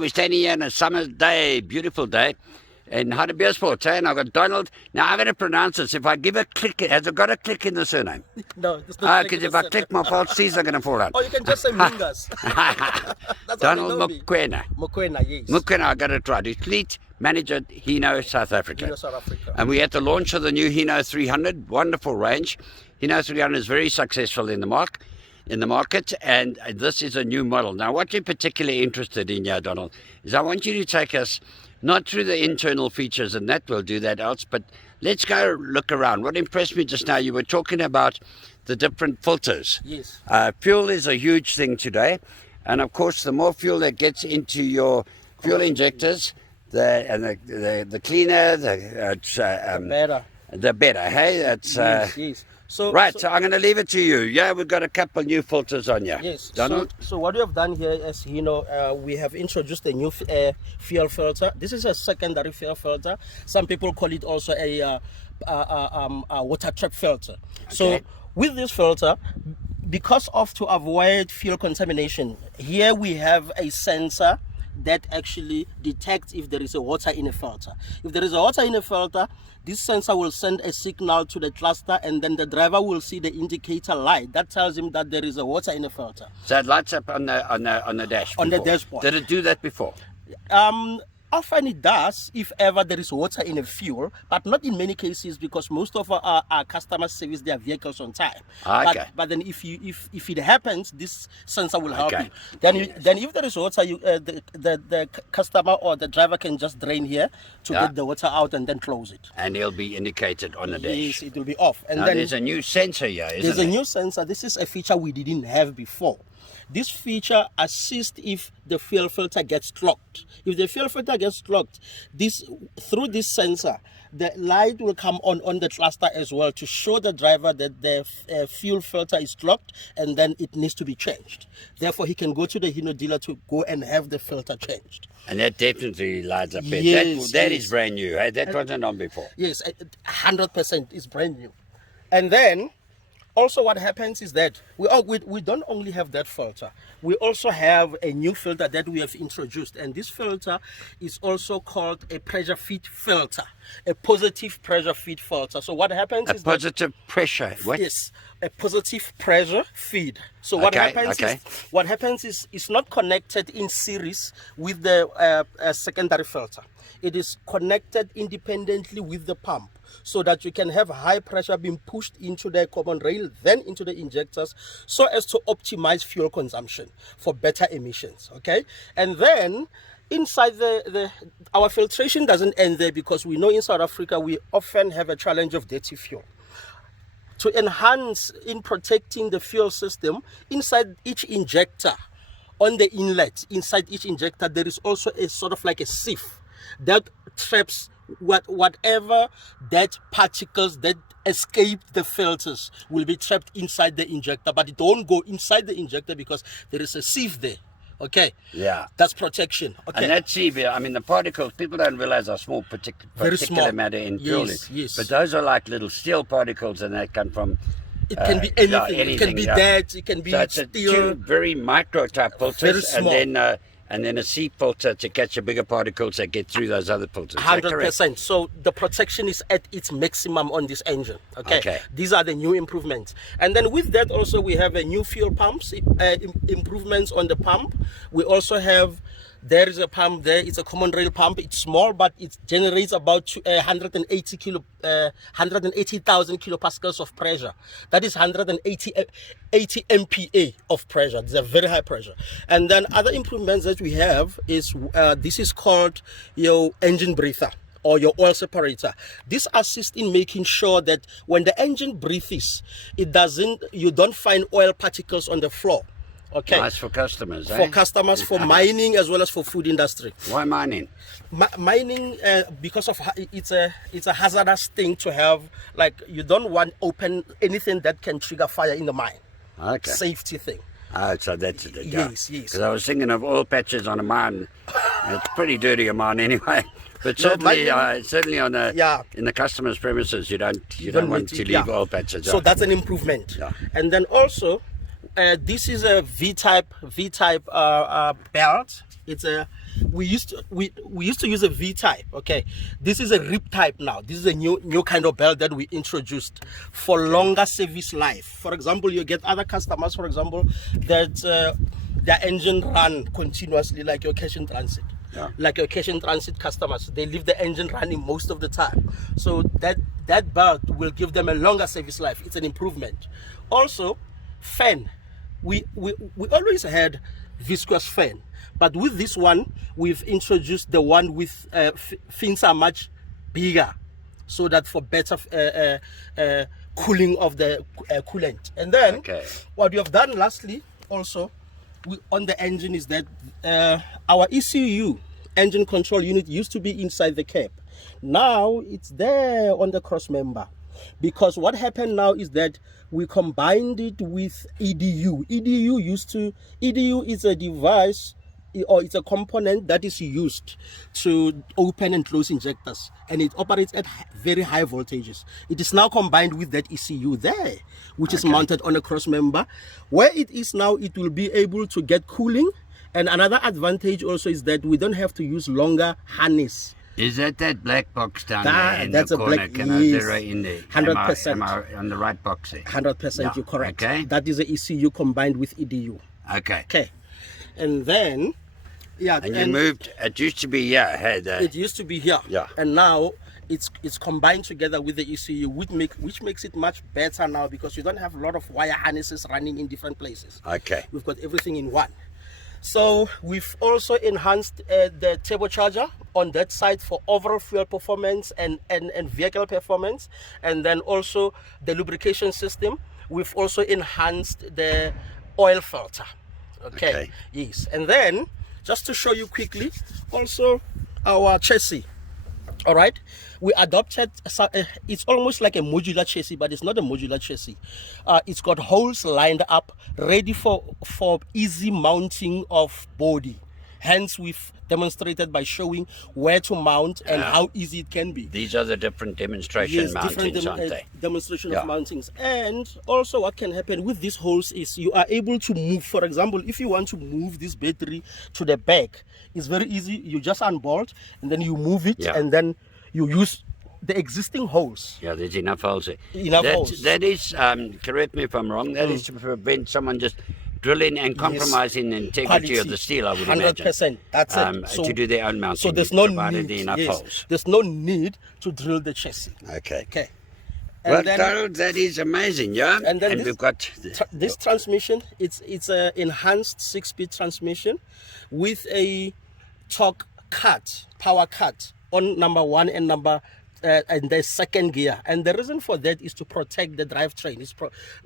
We're standing here on a summer's day, beautiful day, in Hartbeespoort, and I've got Donald. Now, I'm going to pronounce this. If I give a click, has it got a click in the surname? No, it's not. Because if I click, my false C's are going to fall out. Or you can just say Mingas. That's Donald Mokoena. Mokoena, yes. Mokoena, I got it right. It's Fleet Manager Hino South Africa. Hino South Africa. And we're at the launch of the new Hino 300, wonderful range. Hino 300 is very successful in the market, and this is a new model. Now, what you're particularly interested in here, Donald, is I want you to take us not through the internal features, and that will do that else, but let's go look around. What impressed me just now, you were talking about the different filters. Yes. Fuel is a huge thing today, and of course, the more fuel that gets into your fuel injectors, the cleaner, the better. Hey, that's yes. So I'm going to leave it to you. Yeah, we've got a couple new filters on here. Yes. Donald? So what we have done here is, we have introduced a new fuel filter. This is a secondary fuel filter. Some people call it also a water trap filter. Okay. So with this filter, because of to avoid fuel contamination, here we have a sensor that actually detects if there is a water in a filter. If there is a water in a filter, this sensor will send a signal to the cluster, and then the driver will see the indicator light that tells him that there is a water in a filter. So it lights up on the dash. On the dashboard. Did it do that before? Often it does if ever there is water in a fuel, but not in many cases, because most of our customers service their vehicles on time. Okay. But then if it happens, this sensor will help you. Then if there is water, the customer or the driver can just drain here to get the water out and then close it. And it'll be indicated on the dash. Yes, it will be off. And now then there's a new sensor here, isn't there's there? a new sensor. This is a feature we didn't have before. This feature assists if the fuel filter gets clogged. If the fuel filter gets clogged, through this sensor, the light will come on the cluster as well to show the driver that the fuel filter is clogged and then it needs to be changed. Therefore, he can go to the Hino dealer to go and have the filter changed. And that definitely lights up. Yes, that is brand new. Hey? That wasn't on before. Yes, 100% is brand new. And then also what happens is that we don't only have that filter, we also have a new filter that we have introduced, and this filter is also called a pressure feed filter, a positive pressure feed filter. So what happens is positive pressure. What? Yes, a positive pressure feed. So what happens is it's not connected in series with the secondary filter. It is connected independently with the pump, so that you can have high pressure being pushed into the common rail, then into the injectors, so as to optimize fuel consumption for better emissions. Okay, and then inside our filtration doesn't end there, because we know in South Africa we often have a challenge of dirty fuel. To enhance in protecting the fuel system, inside each injector, on the inlet, inside each injector, there is also a sort of like a sieve that traps whatever that particles that escape the filters will be trapped inside the injector, but it don't go inside the injector because there is a sieve there. Okay. Yeah. That's protection. Okay. And that sieve, I mean, the particles, people don't realize how small particular matter in fuel is. Yes. But those are like little steel particles, and they come from. It can be anything. It can be that. It can be so it's steel. Two very micro type filters, very small. And then a sieve filter to catch the bigger particles that get through those other filters. 100%. So the protection is at its maximum on this engine. Okay. These are the new improvements. And then with that also we have a new fuel pumps, improvements on the pump. We also have, there is a pump there. It's a common rail pump. It's small, but it generates about 180,000 kilopascals of pressure. That is 180 MPa of pressure. It's a very high pressure. And then other improvements that we have is this is called your engine breather or your oil separator. This assists in making sure that when the engine breathes, you don't find oil particles on the floor. Okay. Nice for customers. For customers, for mining as well as for food industry. Why mining? Mining, because of it's a hazardous thing to have. Like, you don't want open anything that can trigger fire in the mine. Okay. Safety thing. So that's it. Yes. Because I was thinking of oil patches on a mine. It's pretty dirty a mine anyway. But certainly on in the customer's premises, you don't want to leave oil patches. So that's an improvement. Yeah. And then also, this is a V-type belt. It's a we used to use a V type. Okay, this is a rib type now. This is a new kind of belt that we introduced for longer service life. For example, you get other customers, for example, that their engine run continuously, like your cash in transit. Yeah. Like your cash in transit customers, they leave the engine running most of the time. So that belt will give them a longer service life. It's an improvement. Also, fan. We always had viscous fan, but with this one, we've introduced the one with fins are much bigger, so that for better cooling of the coolant. And then what we have done lastly also on the engine is that our ECU, engine control unit, used to be inside the cab. Now it's there on the cross member, because what happened now is that we combined it with EDU. EDU is a device, or it's a component that is used to open and close injectors, and it operates at very high voltages. It is now combined with that ECU there, which is mounted on a cross member. Where it is now, it will be able to get cooling. And another advantage also is that we don't have to use longer harness. Is that black box down there in that's the corner? Black, Can I zero in there? 100%. Am I on the right box there? 100%, Yeah. you're correct. Okay. That is the ECU combined with EDU. Okay. Okay. And then, yeah. And you moved, it used to be here. It used to be here. Yeah. And now it's combined together with the ECU, which makes it much better now, because you don't have a lot of wire harnesses running in different places. Okay. We've got everything in one. So we've also enhanced the turbocharger on that side for overall fuel performance and vehicle performance, and then also the lubrication system. We've also enhanced the oil filter. Okay. Yes. And then just to show you quickly, also our chassis. All right, we adopted, it's almost like a modular chassis, but it's not a modular chassis. It's got holes lined up, ready for easy mounting of body. Hence, we've demonstrated by showing where to mount and how easy it can be. These are the different demonstration mountings, aren't they? Demonstration of mountings. And also what can happen with these holes is you are able to move. For example, if you want to move this battery to the back, it's very easy. You just unbolt and then you move it, and then you use the existing holes. Yeah, there's enough holes there. Holes. That is, correct me if I'm wrong, that is to prevent someone just drilling and compromising the integrity of the steel, I would imagine. 100%. That's it. So, to do their own mounting. So there's no need. Enough holes. There's no need to drill the chassis. Okay. And well, then, Donald, that is amazing, yeah. And then we've got this transmission. It's an enhanced 6-speed transmission with a torque cut, power cut on number 1 and and the second gear. And the reason for that is to protect the drivetrain.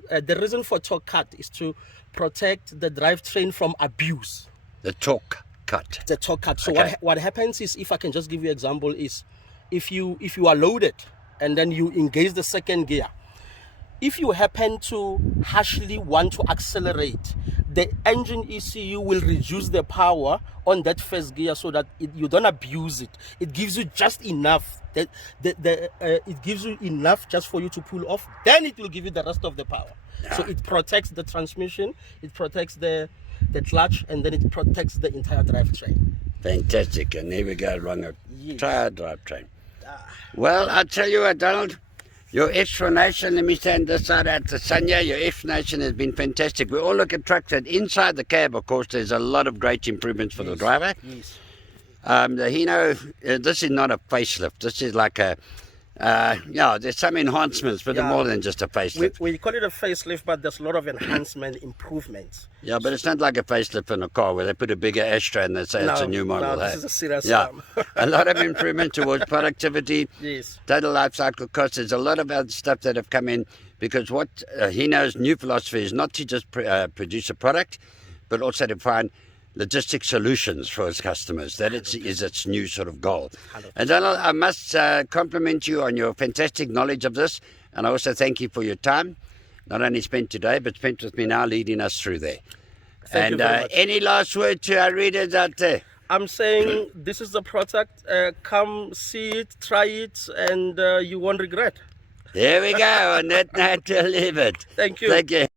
The reason for torque cut is to protect the drivetrain from abuse. The torque cut. The torque cut. So what happens is, if I can just give you an example, is if you are loaded and then you engage the second gear, if you happen to harshly want to accelerate, the engine ECU will reduce the power on that first gear so that you don't abuse it. It gives you just enough. It gives you enough just for you to pull off. Then it will give you the rest of the power. Yeah. So it protects the transmission, it protects the clutch, and then it protects the entire drivetrain. Fantastic. And there we go, along a entire drivetrain. Well, I tell you what, Donald, your explanation, let me stand this side at the sun here, your explanation has been fantastic. We all look at trucks that inside the cab, of course, there's a lot of great improvements for the driver. Yes. The Hino, this is not a facelift. This is like a, there's some enhancements, but they're more than just a facelift. We call it a facelift, but there's a lot of enhancement, improvements. Yeah, but it's not like a facelift in a car where they put a bigger ashtray and they say it's a new model. No, this is a serious a lot of improvement towards productivity, total life cycle costs. There's a lot of other stuff that have come in, because what Hino's new philosophy is not to just produce a product, but also to find logistic solutions for its customers. That is its new sort of goal. 100%. And Donald, I must compliment you on your fantastic knowledge of this, and I also thank you for your time, not only spent today, but spent with me now leading us through there. Thank you very much. Any last word to our readers out there? I'm saying this is the product. Come see it, try it, and you won't regret. There we go. On that note, we'll leave it. Thank you. Thank you.